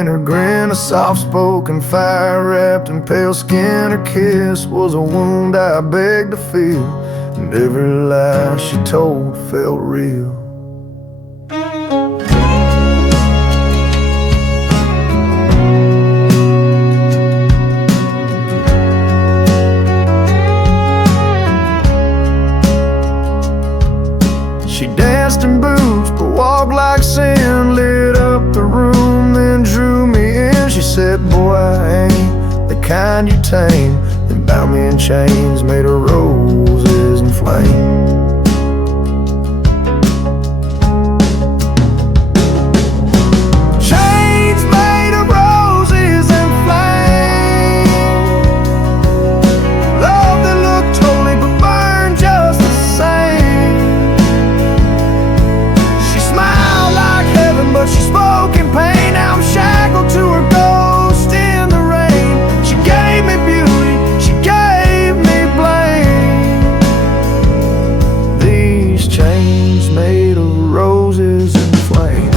in her grin, a soft-spoken, fire-wrapped and pale skin. Her kiss was a wound I begged to feel, and every lie she told felt real. She danced in boots, but walked like sin, lit up the room, then drew me in. She said, boy, I ain't the kind you tame. Then bound me in chains, made of roses and flame. Chains made of roses and flame. Love that looked holy but burned just the same. But she spoke in pain. Now I'm shackled to her ghost in the rain. She gave me beauty, she gave me blame. These chains made of roses and flame.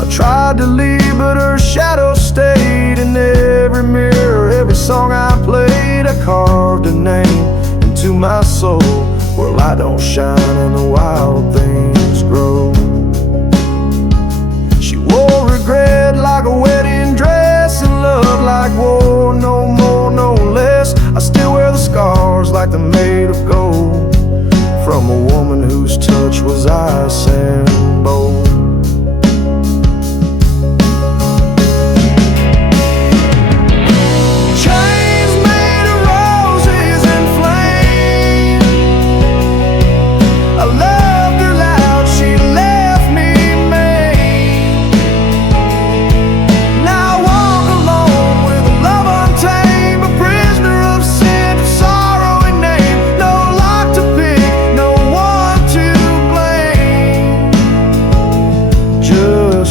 I tried to leave, but her shadow stayed in every mirror. Every song I played, I carved a name into my soul, where light don't shine and the wild things grow. She wore regret like a wedding dress, and love like war, no more, no less. I still wear the scars like they're made of gold, from a woman whose touch was ice and bold.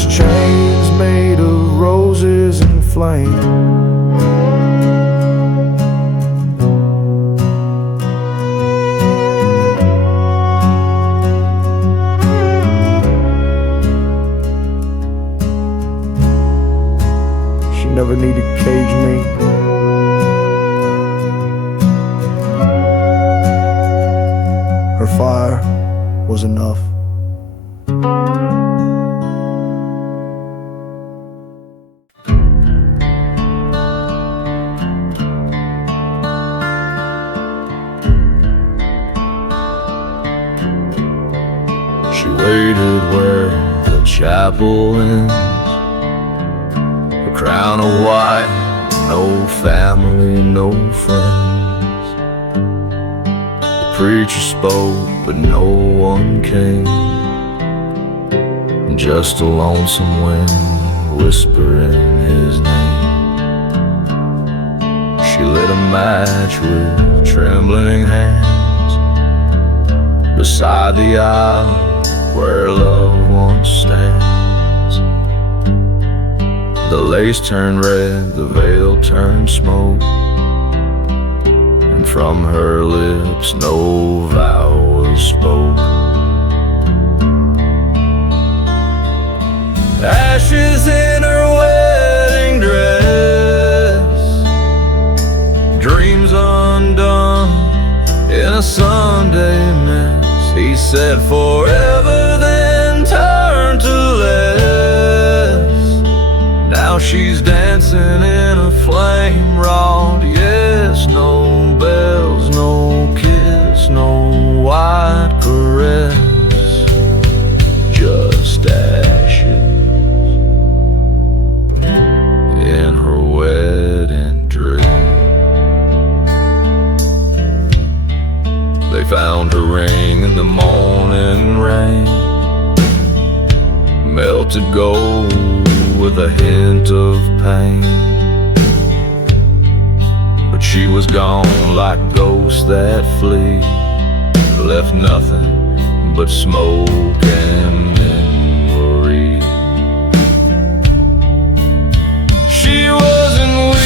Chains made of roses and flame. She never needed to cage me. Her fire was enough. She waited where the chapel ends, a crown of white, no family, no friends. The preacher spoke, but no one came, just a lonesome wind whispering his name. She lit a match with trembling hands beside the aisle where love once stands. The lace turned red, the veil turned smoke, and from her lips no vow was spoke. Ashes in her wedding dress, dreams undone in a Sunday mess. He said forever, then turned to less. Now she's dancing in a flame wrought. Yes, no bells, no kiss, no white caress, just ashes in her wedding dress. They found her ring in the morning rain, melted gold with a hint of pain. But she was gone like ghosts that flee, left nothing but smoke and memory. She wasn't weak,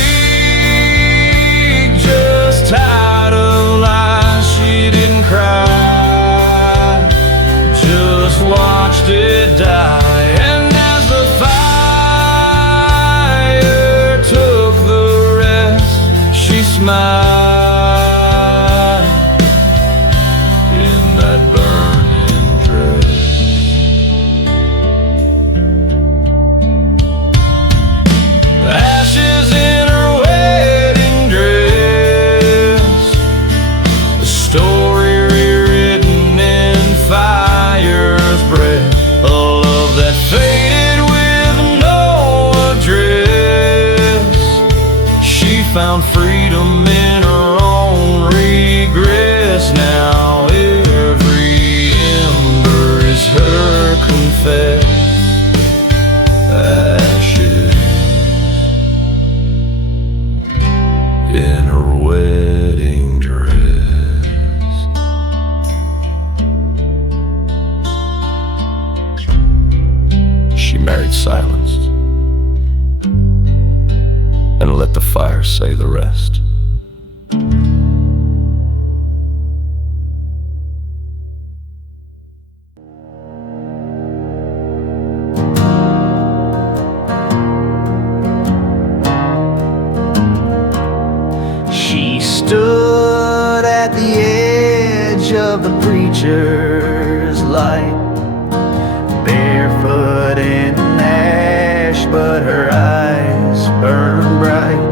smile in that burning dress. Ashes in her wedding dress, a story rewritten in fire's breath, a love that faded with no address. She found freedom in her own regress. Now every ember is her confess. Ashes in her wedding dress. She married silence and let the fire say the rest. She stood at the edge of the preacher's light, barefoot in ash, but her eyes burned bright.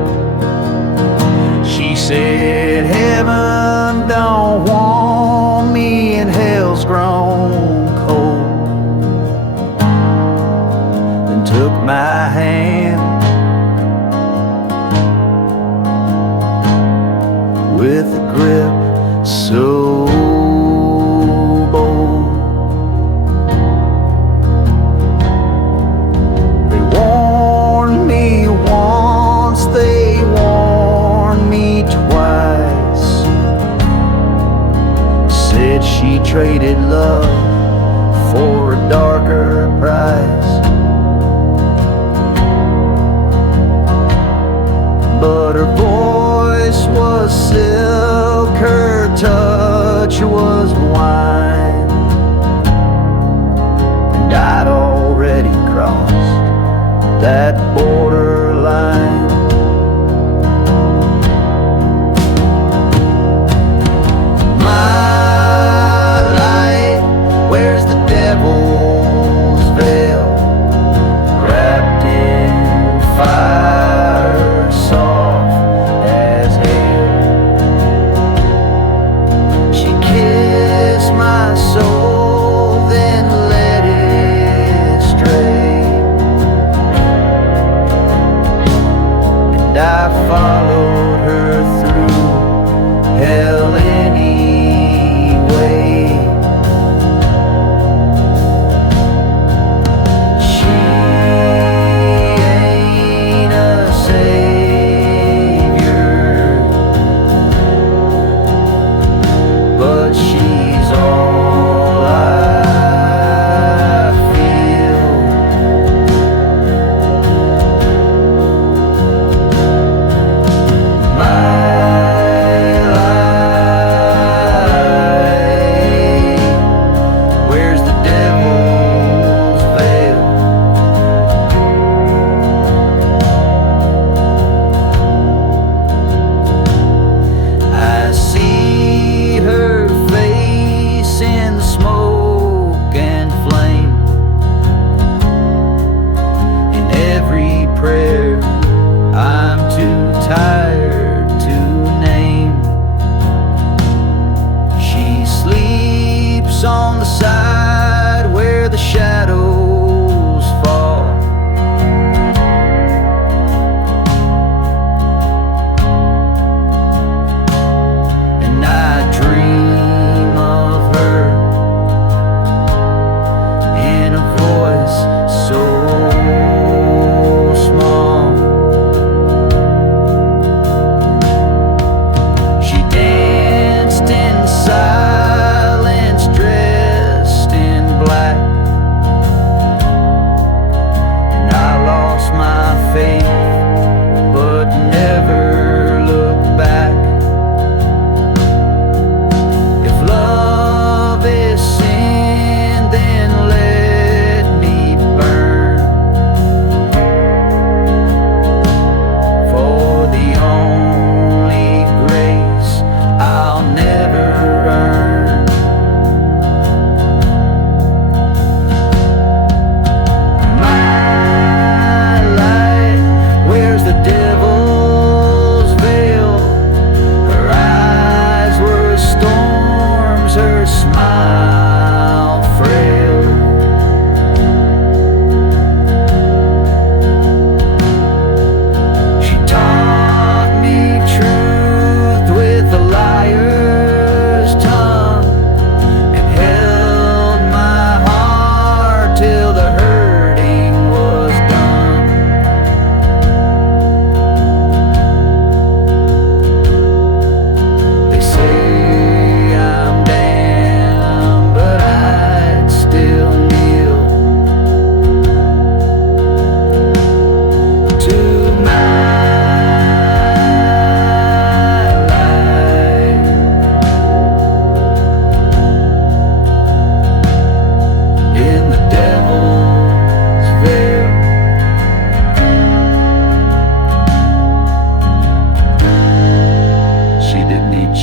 She said, heaven don't want me and hell's grown cold, and took my hand with a grip so bold. They warned me once, they warned me twice. Said she traded love for a darker price. But her voice was silk, her touch was wine, and I'd already crossed that borderline. My light wears the devil's veil, wrapped in fire, soft as hail. She kissed my soul, then let it stray.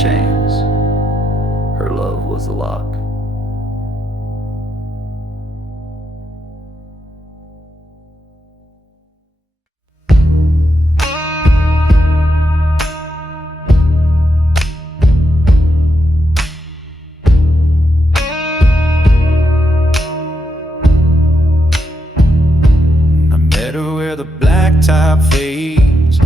chains. Her love was the lock. Where the black top fades,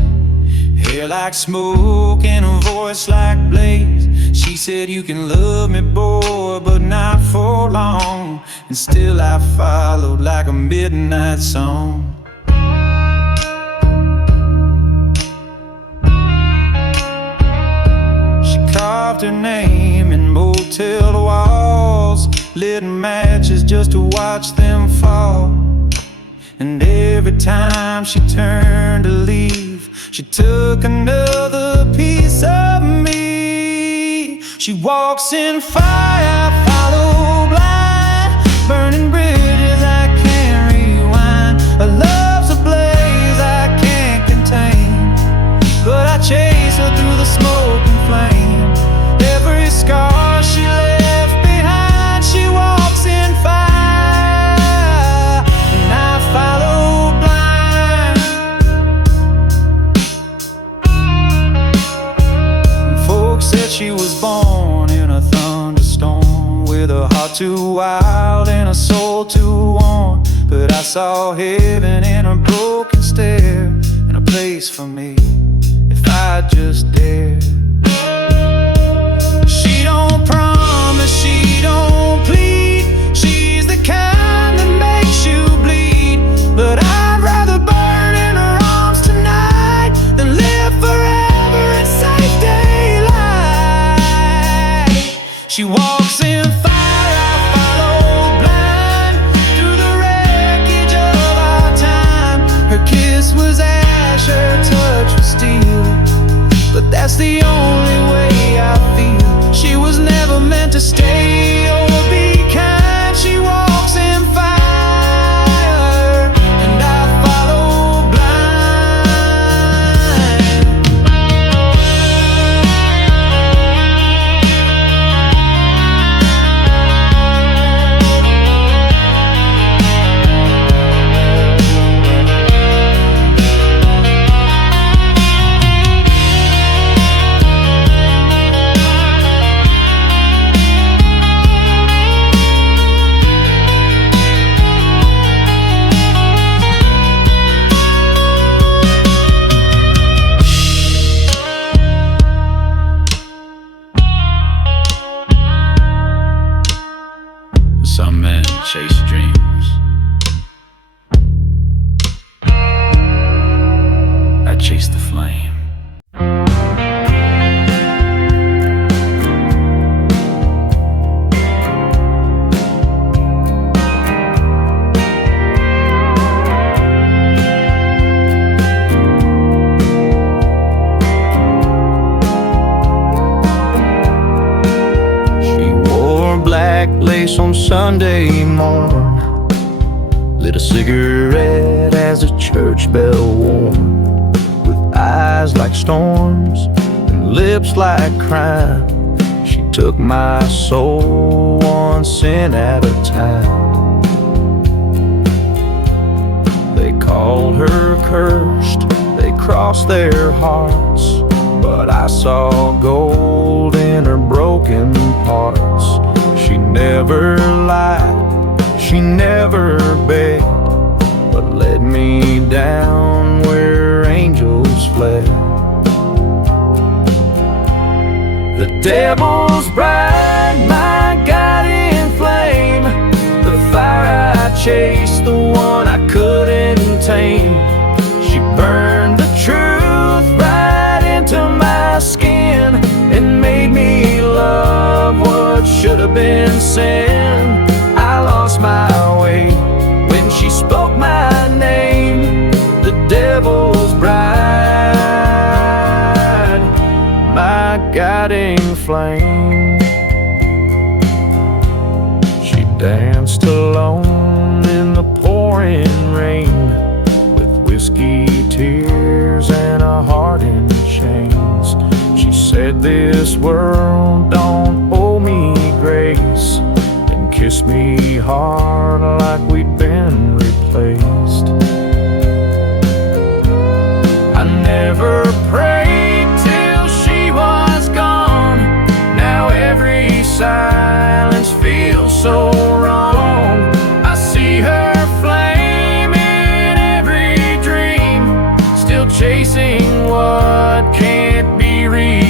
hair like smoke and a voice like blaze. She said, you can love me, boy, but not for long. And still I followed like a midnight song. She carved her name in motel walls, lit matches just to watch them fall. And every time she turned to leave, she took another piece of me. She walks in fire, I follow blind, burning bridges I can't rewind. Her love's a blaze I can't contain, but I chase her through the smoke and flame. Every scar she left behind, she walks in fire. Follow blind. Folks said she was born in a thunderstorm, with a heart too wild and a soul too warm. But I saw heaven in a broken stair, and a place for me if I just dared. She don't promise, she don't plead. She's the kind that makes you bleed. But I'd rather burn in her arms tonight than live forever in safe daylight. She walks in fire, I follow blind, through the wreckage of our time. Her kiss was ash, her touch was steel, but that's the only way I feel. She was never meant to stay or be kind. She walks in fire. Some men chase dreams, I chase the flame. Lace on Sunday morn, lit a cigarette as the church bell warned, with eyes like storms and lips like crime. She took my soul one sin at a time. They called her cursed, they crossed their hearts, but I saw gold in her broken parts. She never lied, she never begged, but led me down where angels fled. The devil's bride, my guiding flame, the fire I chased, the one I couldn't tame. She burned the truth right into my skin and made me love what should have been sin. I lost my way when she spoke my name, the devil's bride, my guiding flame. She danced alone in the pouring rain, with whiskey tears and a heart in chains. She said said this world don't owe me grace, and kissed me hard like we'd been replaced. I never prayed till she was gone. Now every silence feels so wrong. I see her flame in every dream, still chasing what can't be redeemed.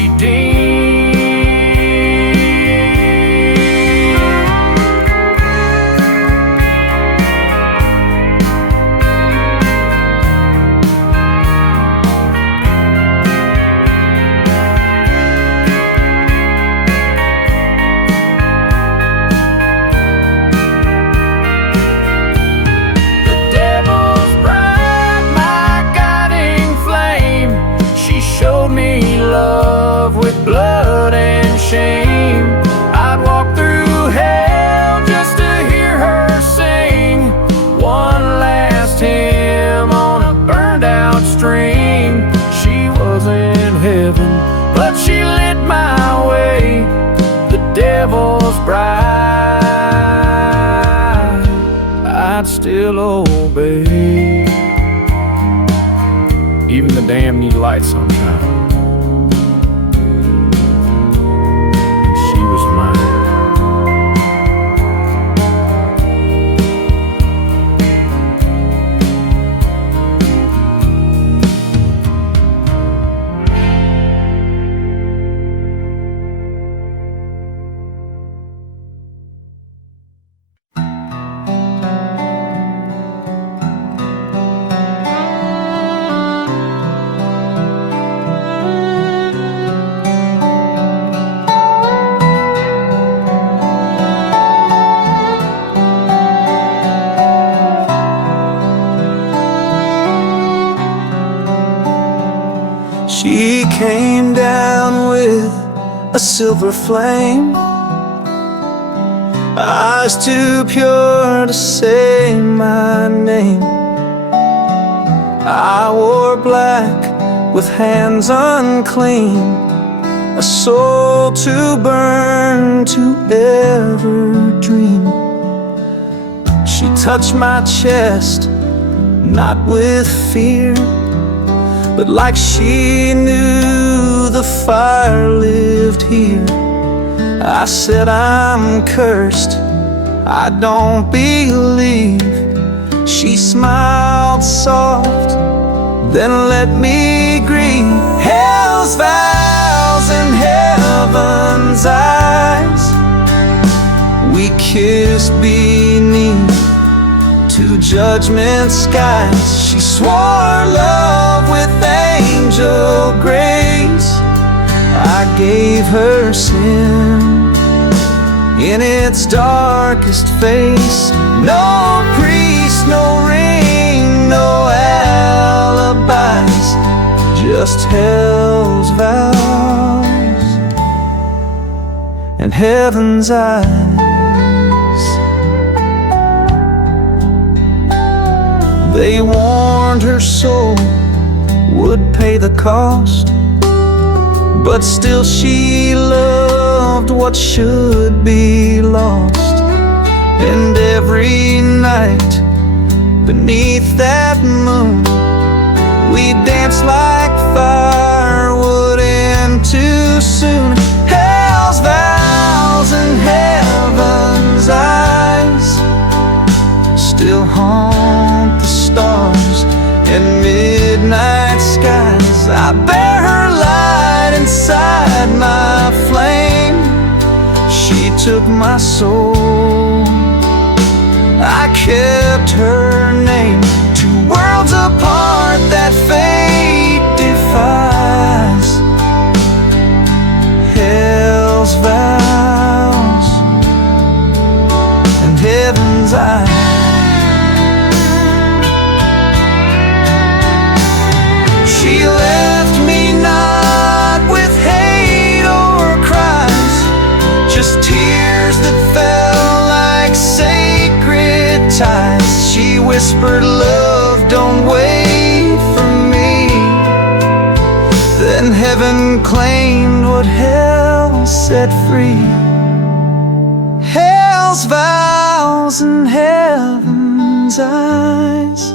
Love with blood and shame. I'd walk through hell just to hear her sing one last hymn on a burned out string. She was in heaven, but she lit my way, the devil's bride. I'd still obey, even the damn need light sometimes. She came down with a silver flame, eyes too pure to say my name. I wore black with hands unclean, a soul to burn, to ever dream. She touched my chest, not with fear, but like she knew the fire lived here. I said, I'm cursed, I don't believe. She smiled soft, then let me grieve. Hell's vows and heaven's eyes, we kissed beneath two judgment skies. She swore love with angel grace. I gave her sin in its darkest face. No priest, no ring, no alibis, just hell's vows and heaven's eyes. They warned her soul would pay the cost, but still she loved what should be lost. And every night beneath that moon, we danced like firewood in too soon. Hell's vows and heaven's eyes still haunt the stars and midnight skies. I bear her light inside my flame. She took my soul, I kept her name. Two worlds apart that fate defies. Hell's vows and heaven's eyes. She left me not with hate or cries, just tears that fell like sacred ties. She whispered, love, don't wait for me. Then heaven claimed what what hell set free. Hell's vows and heaven's eyes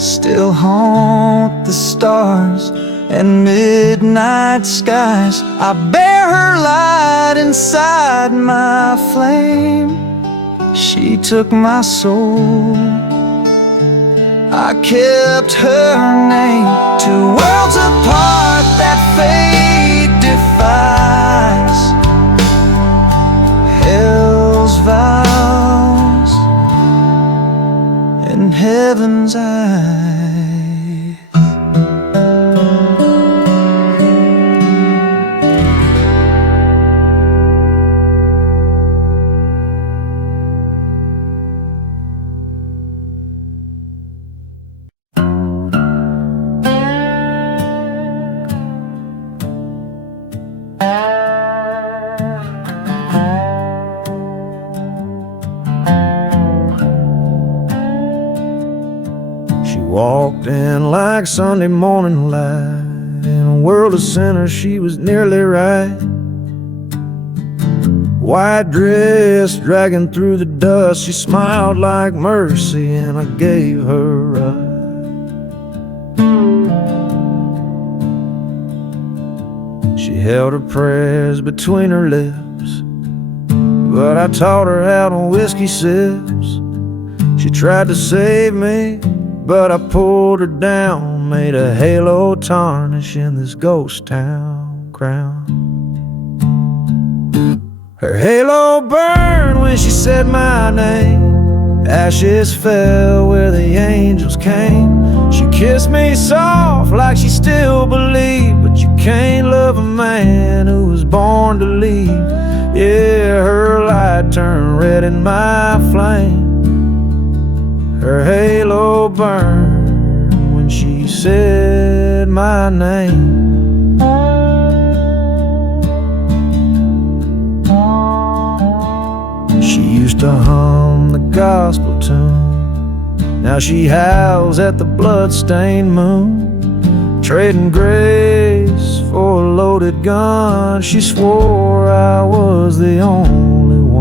still haunt the stars and midnight skies. I bear her light inside my flame. She took my soul, I kept her name. Two worlds apart that fate defies. Hell's vows and heaven's eyes. Walked in like Sunday morning light. In a world of sinners, she was nearly right. White dress dragging through the dust, she smiled like mercy, and I gave her up. She held her prayers between her lips, but I taught her how to whiskey sips. She tried to save me, but I pulled her down, made a halo tarnish in this ghost town crown. Her halo burned when she said my name. Ashes fell where the angels came. She kissed me soft like she still believed, but you can't love a man who was born to leave. Yeah, her light turned red in my flame. Her halo burned when she said my name. She used to hum the gospel tune. Now she howls at the blood-stained moon, trading grace for a loaded gun. She swore I was the only one.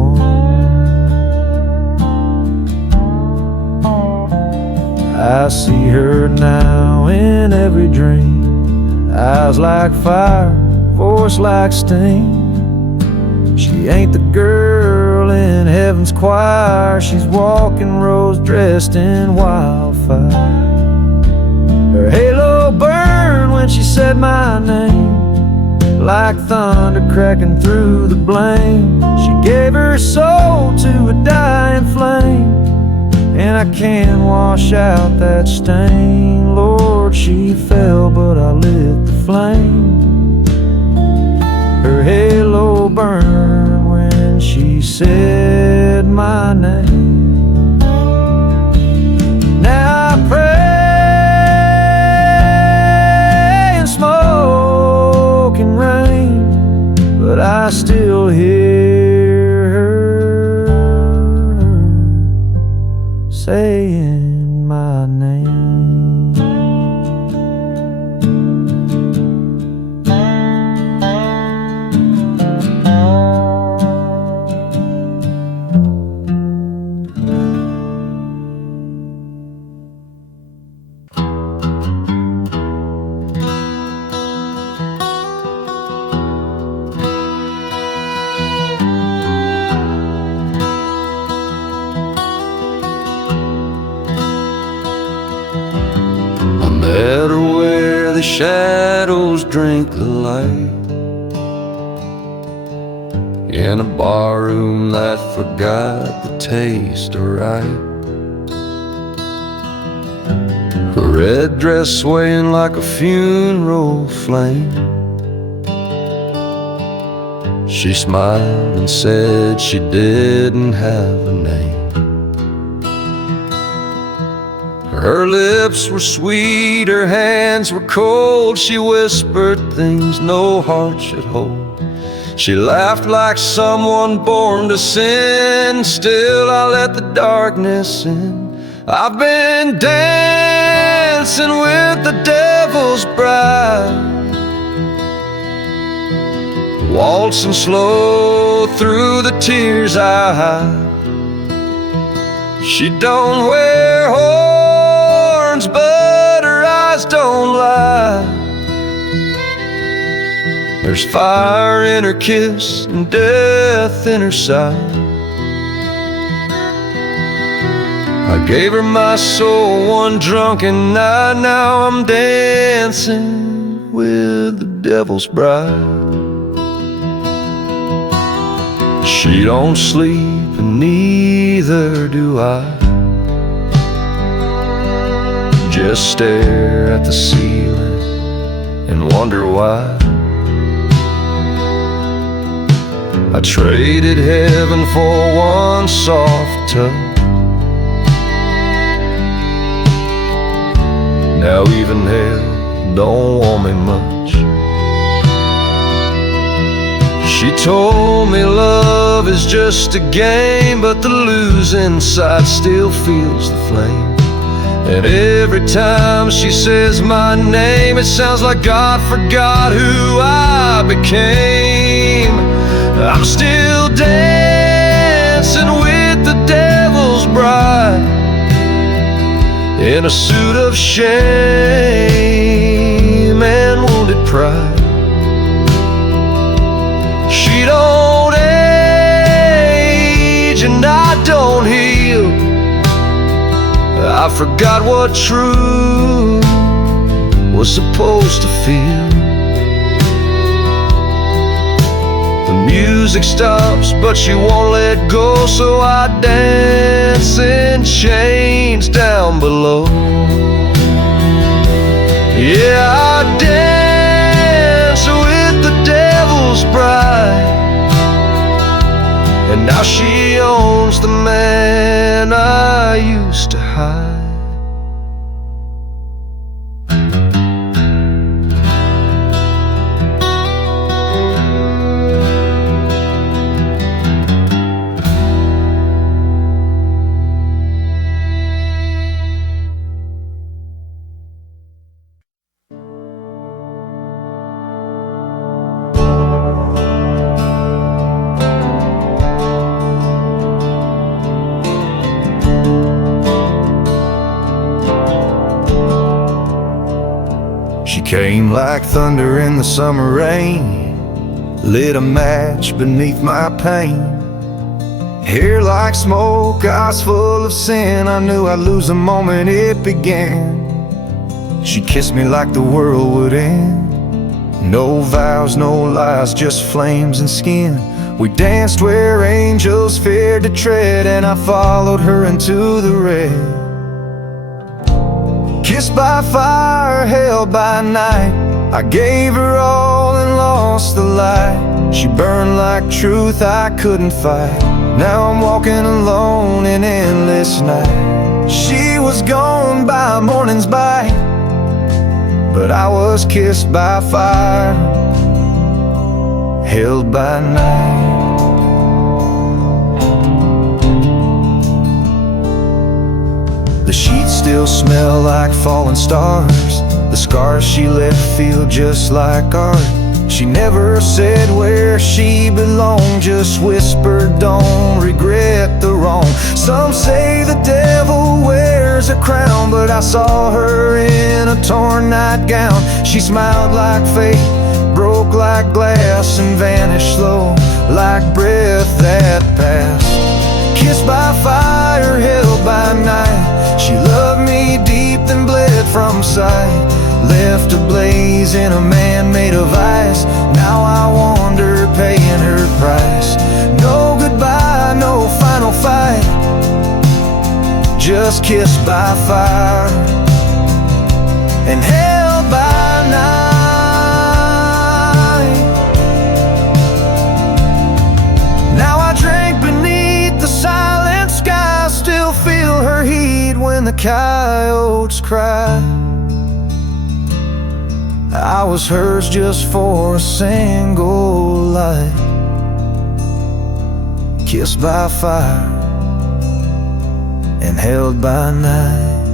I see her now in every dream, eyes like fire, voice like steam. She ain't the girl in heaven's choir, she's walking rows dressed in wildfire. Her halo burned when she said my name, like thunder cracking through the blame. She gave her soul to a dying flame, and I can't wash out that stain. Lord, she fell, but I lit the flame. Her halo burned when she said my name. Now I pray in smoke and rain, but I still hear her saying my name. Met her where the shadows drink the light, in a barroom that forgot the taste of right. Her red dress swaying like a funeral flame. She smiled and said she didn't have a name. Her lips were sweet, her hands were cold. She whispered things no heart should hold. She laughed like someone born to sin. Still I let the darkness in. I've been dancing with the devil's bride, waltzing slow through the tears I hide. She don't wear horns, but her eyes don't lie. There's fire in her kiss and death in her sigh. I gave her my soul one drunken night. Now I'm dancing with the devil's bride. She don't sleep and neither do I. Just stare at the ceiling and wonder why. I traded heaven for one soft touch. Now even hell don't want me much. She told me love is just a game, but the losing side still feels the flame. And every time she says my name, it sounds like God forgot who I became. I'm still dancing with the devil's bride, in a suit of shame and wounded pride. She don't age and I don't heal. I forgot what true was supposed to feel. The music stops, but she won't let go, so I dance in chains down below. Yeah, I dance with the devil's bride, and now she owns the man I used to hide. She came like thunder in the summer rain, lit a match beneath my pain. Hair like smoke, eyes full of sin. I knew I'd lose the moment it began. She kissed me like the world would end. No vows, no lies, just flames and skin. We danced where angels feared to tread, and I followed her into the red. Kissed by fire, held by night, I gave her all and lost the light. She burned like truth I couldn't fight. Now I'm walking alone in endless night. She was gone by morning's bite, but I was kissed by fire, held by night. The sheets still smell like fallen stars. The scars she left feel just like art. She never said where she belonged, just whispered, don't regret the wrong. Some say the devil wears a crown, but I saw her in a torn nightgown. She smiled like fate, broke like glass, and vanished slow like breath that passed. Kissed by fire, held by night. She loved me deep, then bled from sight. Left ablaze in a man made of ice. Now I wander, paying her price. No goodbye, no final fight, just kissed by fire and held by night. Now I drink beneath the silent sky, still feel her heat when the coyotes cry. I was hers just for a single light, kissed by fire and held by night.